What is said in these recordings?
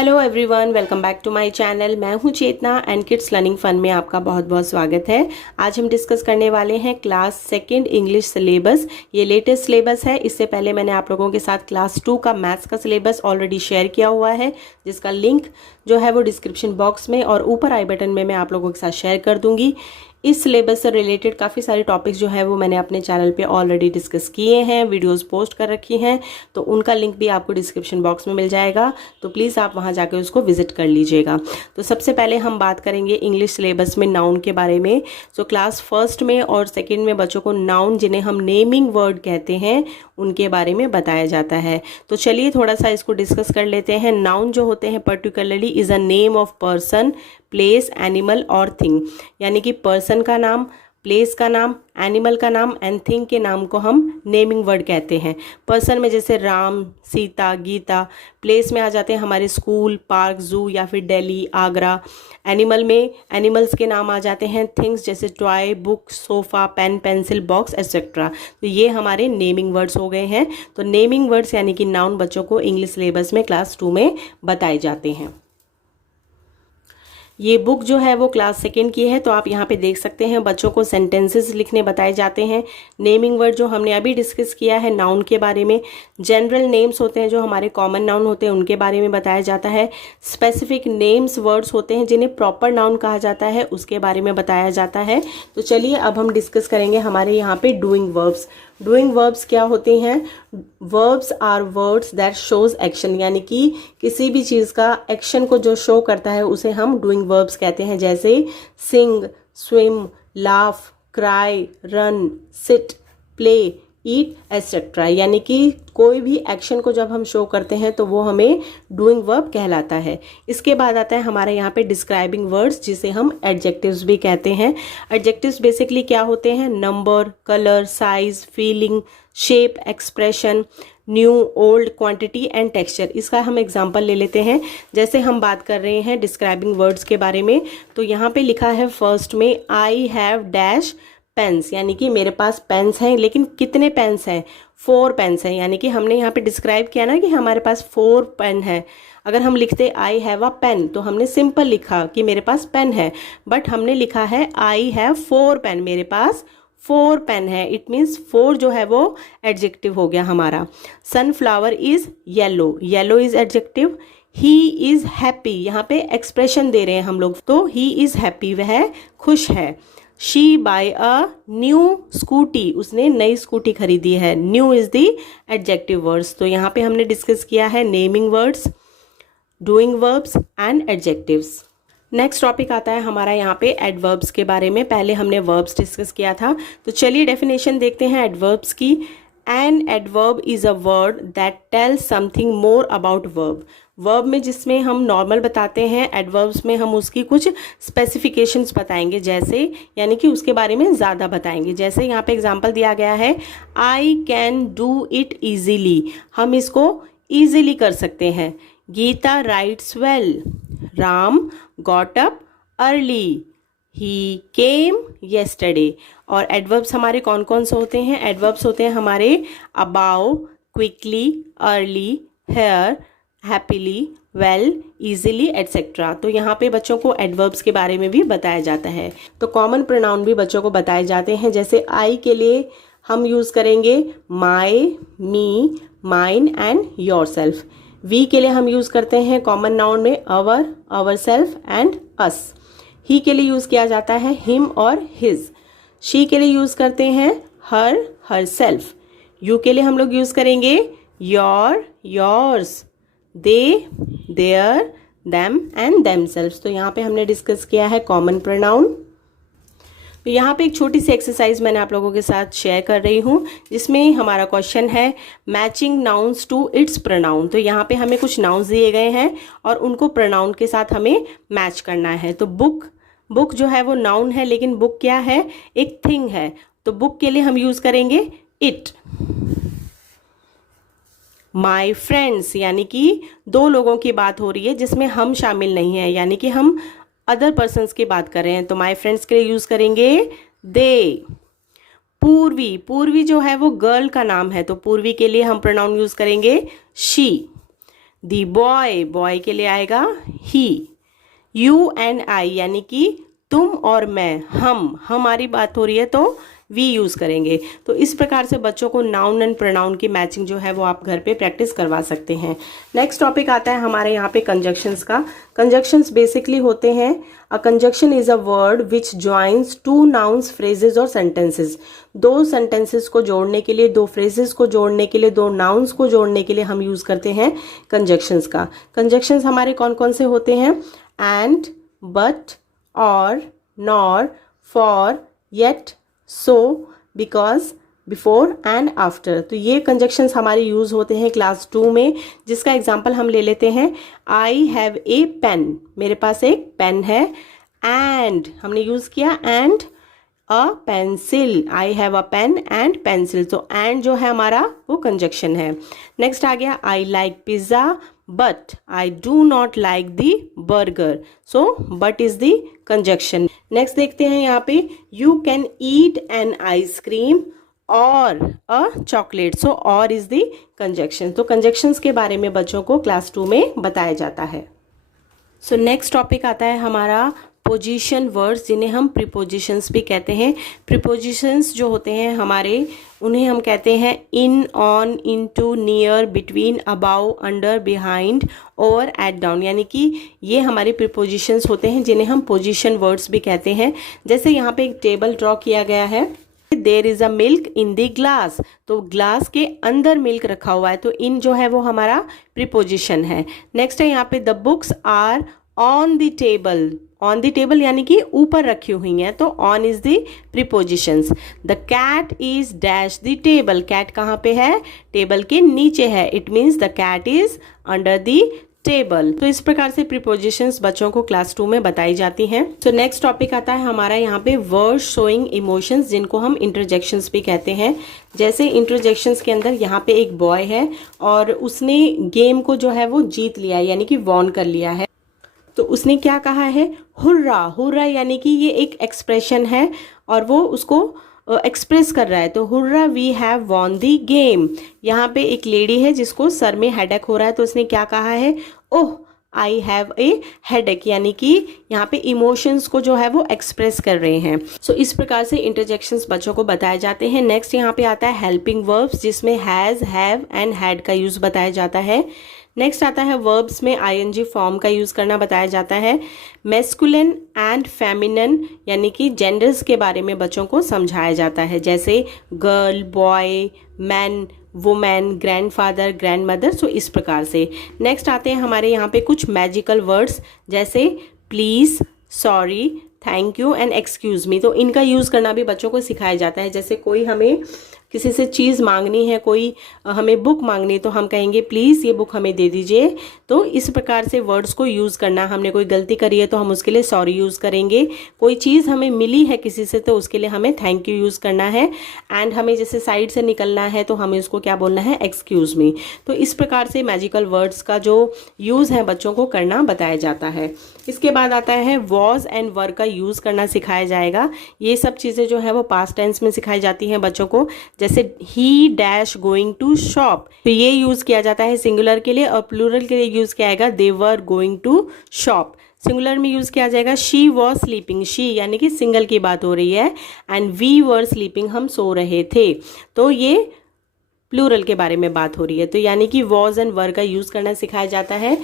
Hello everyone, welcome back to my channel. मैं हूं Chetna and kids learning fun में आपका बहुत बहुत स्वागत है। आज हम डिस्कस करने वाले हैं क्लास सेकंड इंग्लिश सिलेबस। ये लेटेस्ट सिलेबस है। इससे पहले मैंने आप लोगों के साथ क्लास 2 का मैथ्स का सिलेबस ऑलरेडी शेयर किया हुआ है, जिसका लिंक जो है वो डिस्क्रिप्शन बॉक्स में और ऊपर आई बटन में मैं आप लोगों के साथ शेयर कर दूंगी। इस सिलेबस से रिलेटेड काफ़ी सारे टॉपिक्स जो है वो मैंने अपने चैनल पे ऑलरेडी डिस्कस किए हैं, वीडियोस पोस्ट कर रखी हैं, तो उनका लिंक भी आपको डिस्क्रिप्शन बॉक्स में मिल जाएगा। तो प्लीज़ आप वहां जाकर उसको विजिट कर लीजिएगा। तो सबसे पहले हम बात करेंगे इंग्लिश सिलेबस में नाउन के बारे में। सो क्लास फर्स्ट में और सेकेंड में बच्चों को नाउन, जिन्हें हम नेमिंग वर्ड कहते हैं, उनके बारे में बताया जाता है। तो चलिए थोड़ा सा इसको डिस्कस कर लेते हैं। नाउन जो होते हैं particularly is a name of person, place, animal और थिंग। यानी कि पर्सन का नाम, प्लेस का नाम, एनिमल का नाम एंड थिंग के नाम को हम नेमिंग वर्ड कहते हैं। पर्सन में जैसे राम, सीता, गीता। प्लेस में आ जाते हैं हमारे स्कूल, पार्क, जू या फिर दिल्ली, आगरा। एनिमल में एनिमल्स के नाम आ जाते हैं। थिंग्स जैसे toy, book, sofa, pen, pencil, box etcetera. तो ये हमारे नेमिंग वर्ड्स हो गए हैं। तो नेमिंग वर्ड्स यानी कि नाउन बच्चों को इंग्लिश सिलेबस में क्लास 2 में बताए जाते हैं। ये बुक जो है वो क्लास सेकेंड की है, तो आप यहाँ पे देख सकते हैं बच्चों को सेंटेंसेस लिखने बताए जाते हैं। नेमिंग वर्ड जो हमने अभी डिस्कस किया है नाउन के बारे में। जनरल नेम्स होते हैं जो हमारे कॉमन नाउन होते हैं, उनके बारे में बताया जाता है। स्पेसिफिक नेम्स वर्ड्स होते हैं जिन्हें प्रॉपर नाउन कहा जाता है, उसके बारे में बताया जाता है। तो चलिए अब हम डिस्कस करेंगे हमारे यहाँ पे डूइंग वर्ब्स। डूइंग वर्ब्स क्या होते हैं? Verbs are words that shows action, यानी कि किसी भी चीज़ का एक्शन को जो शो करता है उसे हम डूइंग वर्ब्स कहते हैं। जैसे sing, swim, laugh, cry, run, sit, play, eat etcetera. यानी कि कोई भी एक्शन को जब हम शो करते हैं तो वो हमें डूइंग वर्ब कहलाता है। इसके बाद आता है हमारे यहाँ पे डिस्क्राइबिंग वर्ड्स, जिसे हम एडजेक्टिव्स भी कहते हैं। एडजेक्टिव्स बेसिकली क्या होते हैं? Number, colour, size, feeling, shape, expression, new, old, quantity and texture. इसका हम एग्जांपल ले लेते हैं। जैसे हम बात कर रहे हैं डिस्क्राइबिंग वर्ड्स के बारे में, तो यहाँ पे लिखा है फर्स्ट में आई हैव डैश पेन्स, यानी कि मेरे पास पेन्स हैं। लेकिन कितने पेन्स हैं? 4 पेन्स हैं। यानी कि हमने यहाँ पे डिस्क्राइब किया ना कि हमारे पास 4 पेन है। अगर हम लिखते आई हैव अ पेन तो हमने सिंपल लिखा कि मेरे पास पेन है, बट हमने लिखा है आई हैव 4 पेन, मेरे पास 4 पेन है। इट मीन्स 4 जो है वो एडजेक्टिव हो गया हमारा। Sunflower is yellow, yellow is adjective. He is happy, यहाँ पे एक्सप्रेशन दे रहे हैं हम लोग, तो ही इज हैप्पी, वह खुश है। She buy a new scooty, उसने नई स्कूटी खरीदी है। New is the adjective words. तो यहाँ पे हमने डिस्कस किया है naming words, doing verbs and adjectives. Next topic आता है हमारा यहाँ पे एडवर्ब्स के बारे में। पहले हमने वर्ब्स डिस्कस किया था, तो चलिए डेफिनेशन देखते हैं एडवर्ब्स की। An adverb is a word that tells something more about verb. Verb में जिसमें हम नॉर्मल बताते हैं, एडवर्ब्स में हम उसकी कुछ स्पेसिफिकेशंस बताएंगे, जैसे यानी कि उसके बारे में ज़्यादा बताएंगे। जैसे यहाँ पे एग्जांपल दिया गया है, I can do it easily, हम इसको ईजीली कर सकते हैं। Geeta writes well, Ram got up early, he came yesterday. और एडवर्ब्स हमारे कौन कौन से होते हैं? एडवर्ब्स होते हैं हमारे about, quickly, early, here, happily, well, easily etcetera. तो यहाँ पे बच्चों को एडवर्ब्स के बारे में भी बताया जाता है। तो कॉमन प्रोनाउन भी बच्चों को बताए जाते हैं। जैसे आई के लिए हम यूज़ करेंगे my, me, mine and yourself. We के लिए हम यूज़ करते हैं कॉमन नाउन में our, ourself and us. He के लिए यूज़ किया जाता है हिम और हिज। शी के लिए यूज़ करते हैं हर, हर सेल्फ। यू के लिए हम लोग यूज़ करेंगे your, yours, they, there, them and themselves. तो यहाँ पे हमने डिस्कस किया है कॉमन प्रोनाउन। तो यहाँ पे एक छोटी सी एक्सरसाइज मैंने आप लोगों के साथ शेयर कर रही हूँ, जिसमें हमारा क्वेश्चन है matching nouns to its pronoun. तो यहाँ पे हमें कुछ नाउन्स दिए गए हैं और उनको प्रोनाउन के साथ हमें मैच करना है। तो बुक, बुक जो है वो नाउन है, लेकिन बुक क्या है? एक थिंग है। तो बुक के लिए हम यूज़ करेंगे इट। माई फ्रेंड्स, यानी कि 2 लोगों की बात हो रही है जिसमें हम शामिल नहीं हैं, यानी कि हम अदर पर्सन्स की बात कर रहे हैं, तो माई फ्रेंड्स के लिए यूज़ करेंगे दे। पूर्वी, पूर्वी जो है वो गर्ल का नाम है, तो पूर्वी के लिए हम प्रोनाउन यूज़ करेंगे शी। दी बॉय, बॉय के लिए आएगा ही। यू एंड आई यानी कि तुम और मैं, हम, हमारी बात हो रही है तो वी यूज़ करेंगे। तो इस प्रकार से बच्चों को नाउन एंड प्रोनाउन की मैचिंग जो है वो आप घर पे प्रैक्टिस करवा सकते हैं। नेक्स्ट टॉपिक आता है हमारे यहाँ पे कंजक्शंस का। कंजक्शंस बेसिकली होते हैं, a conjunction is a word which joins two nouns, phrases और सेंटेंसेस। दो सेंटेंसेस को जोड़ने के लिए, दो फ्रेजेस को जोड़ने के लिए, दो नाउन्स को जोड़ने के लिए हम यूज़ करते हैं कंजक्शंस का। कंजक्शंस हमारे कौन कौन से होते हैं? एंड, बट, और, nor, for, yet, so, because, before and after. तो ये कंजक्शंस हमारे यूज होते हैं क्लास 2 में, जिसका एग्जांपल हम ले लेते हैं। आई हैव ए पेन, मेरे पास एक पेन है। एंड हमने यूज किया and a pencil, I have a pen and pencil. तो एंड जो है हमारा वो कंजक्शन है। नेक्स्ट आ गया I like pizza but I do not like the burger. So but is the conjunction. Next देखते हैं यहाँ पे, you can eat an ice cream और अ चॉकलेट। सो और इज दी कंजक्शन। तो कंजक्शंस के बारे में बच्चों को क्लास 2 में बताया जाता है। सो नेक्स्ट टॉपिक आता है हमारा पोजीशन वर्ड्स, जिन्हें हम प्रीपोजिशंस भी कहते हैं। प्रीपोजिशंस जो होते हैं हमारे, उन्हें हम कहते हैं in, on, into, near, between, about, under, behind, over, at, down. यानी कि ये हमारे प्रीपोजिशंस होते हैं जिन्हें हम पोजीशन वर्ड्स भी कहते हैं। जैसे यहाँ पे एक टेबल ड्रॉ किया गया है, there is a milk in the glass. तो ग्लास के अंदर मिल्क रखा हुआ है, तो इन जो है वो हमारा प्रीपोजिशन है। नेक्स्ट है यहाँ पे, the books are on the table. On the table यानी कि ऊपर रखी हुई हैं, तो on is the prepositions. The cat is dash the table. Cat कहाँ पे है? टेबल के नीचे है। It means the cat is under the table. तो इस प्रकार से प्रीपोजिशंस बच्चों को क्लास 2 में बताई जाती हैं। तो नेक्स्ट टॉपिक आता है हमारा यहाँ पे वर्ड्स शोइंग इमोशंस, जिनको हम इंटरजेक्शंस भी कहते हैं। जैसे इंटरजेक्शंस के अंदर यहाँ पे एक बॉय है और उसने गेम को जो है वो जीत लिया है, यानी कि वॉन कर लिया है। तो उसने क्या कहा है? हुर्रा। हुर्रा यानी कि ये एक एक्सप्रेशन है और वो उसको एक्सप्रेस कर रहा है। तो hurray we have won the game. यहाँ पे एक लेडी है जिसको सर में हेडेक हो रहा है, तो उसने क्या कहा है? ओह आई हैव ए हेडेक, यानी कि यहाँ पे इमोशंस को जो है वो एक्सप्रेस कर रहे हैं। सो इस प्रकार से इंटरजेक्शंस बच्चों को बताए जाते हैं। नेक्स्ट यहाँ पे आता है हेल्पिंग वर्ब्स, जिसमें हैज, हैव एंड हैड का यूज बताया जाता है। नेक्स्ट आता है वर्ब्स में आईएनजी फॉर्म का यूज करना बताया जाता है। मैस्कुलिन एंड फेमिनिन यानी कि जेंडर्स के बारे में बच्चों को समझाया जाता है, जैसे girl, boy, man, women, grandfather, grandmother. So इस प्रकार से। नेक्स्ट आते हैं हमारे यहाँ पे कुछ मैजिकल वर्ड्स, जैसे please, sorry, thank you and excuse me. तो इनका यूज करना भी बच्चों को सिखाया जाता है। जैसे कोई हमें किसी से चीज़ मांगनी है, कोई हमें बुक मांगनी है, तो हम कहेंगे प्लीज़ ये बुक हमें दे दीजिए। तो इस प्रकार से वर्ड्स को यूज़ करना। हमने कोई गलती करी है तो हम उसके लिए सॉरी यूज़ करेंगे। कोई चीज़ हमें मिली है किसी से तो उसके लिए हमें थैंक यू यूज़ करना है। एंड हमें जैसे साइड से निकलना है तो हमें उसको क्या बोलना है? Excuse me. तो इस प्रकार से मैजिकल वर्ड्स का जो यूज़ है बच्चों को करना बताया जाता है। इसके बाद आता है वॉज एंड वर का यूज़ करना सिखाया जाएगा। ये सब चीज़ें जो है वो पास्ट टेंस में सिखाई जाती हैं बच्चों को। जैसे ही डैश गोइंग टू शॉप, तो ये यूज किया जाता है सिंगुलर के लिए, और प्लूरल के लिए यूज किया जाएगा they were going to shop. Singular में यूज किया जाएगा शी वॉज स्लीपिंग। शी यानी कि सिंगल की बात हो रही है, एंड वी वर स्लीपिंग, हम सो रहे थे। तो ये प्लूरल के बारे में बात हो रही है। तो यानी कि वॉज एंड वर का यूज करना सिखाया जाता है।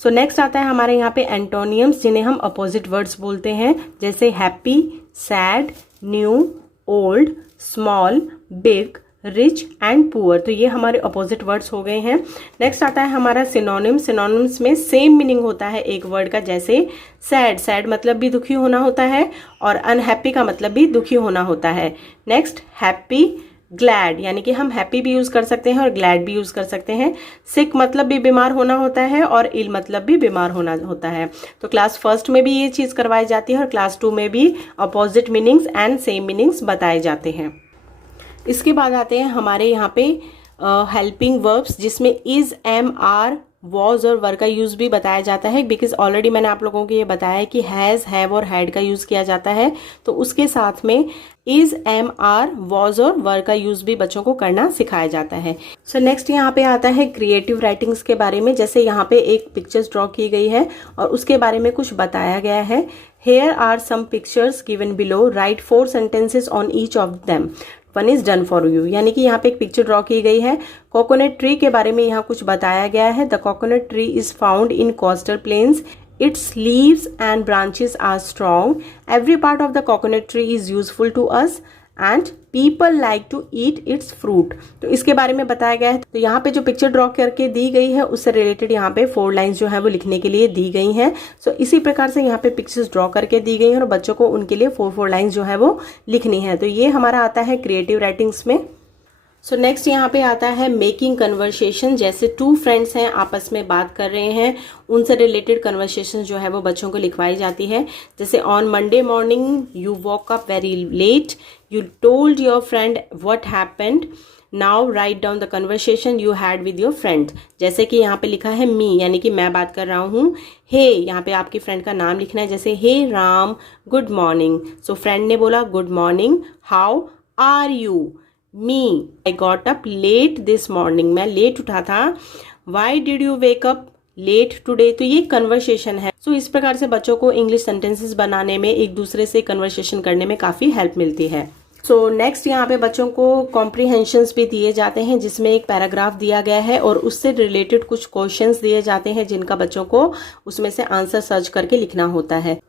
सो नेक्स्ट आता है हमारे यहाँ पे एंटोनियम्स, जिन्हें हम अपोजिट वर्ड्स बोलते हैं, जैसे happy, sad, new, old, small, big, rich and poor. तो ये हमारे अपोजिट वर्ड्स हो गए हैं। नेक्स्ट आता है हमारा सिनोनिम। सिनोनिम्स में सेम मीनिंग होता है एक वर्ड का, जैसे सैड, सैड मतलब भी दुखी होना होता है, और अनहैप्पी का मतलब भी दुखी होना होता है। नेक्स्ट हैप्पी, ग्लैड, यानी कि हम हैप्पी भी यूज कर सकते हैं और ग्लैड भी यूज कर सकते हैं। सिक मतलब भी बीमार होना होता है, और इल मतलब भी बीमार होना होता है। तो क्लास फर्स्ट में भी ये चीज करवाई जाती है और क्लास 2 में भी opposite meanings and same meanings बताए जाते हैं। इसके बाद आते हैं हमारे यहाँ पे हेल्पिंग वर्ब्स, जिसमें इज, एम, आर, वॉज और वर का यूज़ भी बताया जाता है, बिकॉज ऑलरेडी मैंने आप लोगों को ये बताया है कि हैज़, हैव और हैड का यूज़ किया जाता है, तो उसके साथ में इज, एम, आर, वॉज और वर का यूज़ भी बच्चों को करना सिखाया जाता है। सो नेक्स्ट यहाँ पे आता है क्रिएटिव राइटिंग्स के बारे में। जैसे यहाँ पे एक पिक्चर्स ड्रॉ की गई है और उसके बारे में कुछ बताया गया है। Here are some pictures given below. Write 4 sentences on each of them. One is done for you. यानी कि यहाँ पे एक पिक्चर ड्रॉ की गई है। कोकोनट ट्री के बारे में यहाँ कुछ बताया गया है। The coconut tree is found in coastal plains. Its leaves and branches are strong. Every part of the coconut tree is useful to us. And people like to eat its fruit. तो इसके बारे में बताया गया है। तो यहाँ पे जो पिक्चर ड्रॉ करके दी गई है उससे रिलेटेड यहाँ पे 4 लाइंस जो है वो लिखने के लिए दी गई हैं। सो इसी प्रकार से यहाँ पे पिक्चर्स ड्रॉ करके दी गई हैं और बच्चों को उनके लिए 4 लाइंस जो है वो लिखनी है। तो ये हमारा आता है क्रिएटिव राइटिंग्स में। सो नेक्स्ट यहाँ पे आता है मेकिंग कन्वर्सेशन। जैसे 2 फ्रेंड्स हैं, आपस में बात कर रहे हैं, उनसे रिलेटेड कन्वर्सेशन जो है वो बच्चों को लिखवाई जाती है। जैसे on Monday morning you walk up very late, you told your friend what happened, now write down the conversation you had with your friend. जैसे कि यहाँ पे लिखा है मी, यानी कि मैं बात कर रहा हूँ। हे, यहाँ पे आपकी फ्रेंड का नाम लिखना है। जैसे हे Ram, good morning. So friend ने बोला good morning, how are you. Me, I got up late this morning, मैं लेट उठा था। Why did you wake up late today. तो ये कन्वर्सेशन है। सो इस प्रकार से बच्चों को इंग्लिश सेंटेंसेस बनाने में, एक दूसरे से कन्वर्सेशन करने में काफी हेल्प मिलती है। सो नेक्स्ट यहाँ पे बच्चों को कॉम्प्रीहेंशंस भी दिए जाते हैं, जिसमें एक पैराग्राफ दिया गया है और उससे रिलेटेड कुछ क्वेश्चंस दिए जाते हैं जिनका बच्चों को उसमें से आंसर सर्च करके लिखना होता है।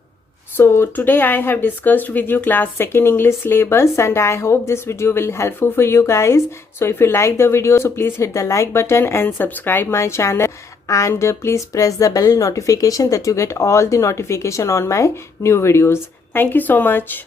So today I have discussed with you class 2nd English syllabus and I hope this video will helpful for you guys. So if you like the video, so please hit the like button and subscribe my channel and please press the bell notification that you get all the notification on my new videos. Thank you so much.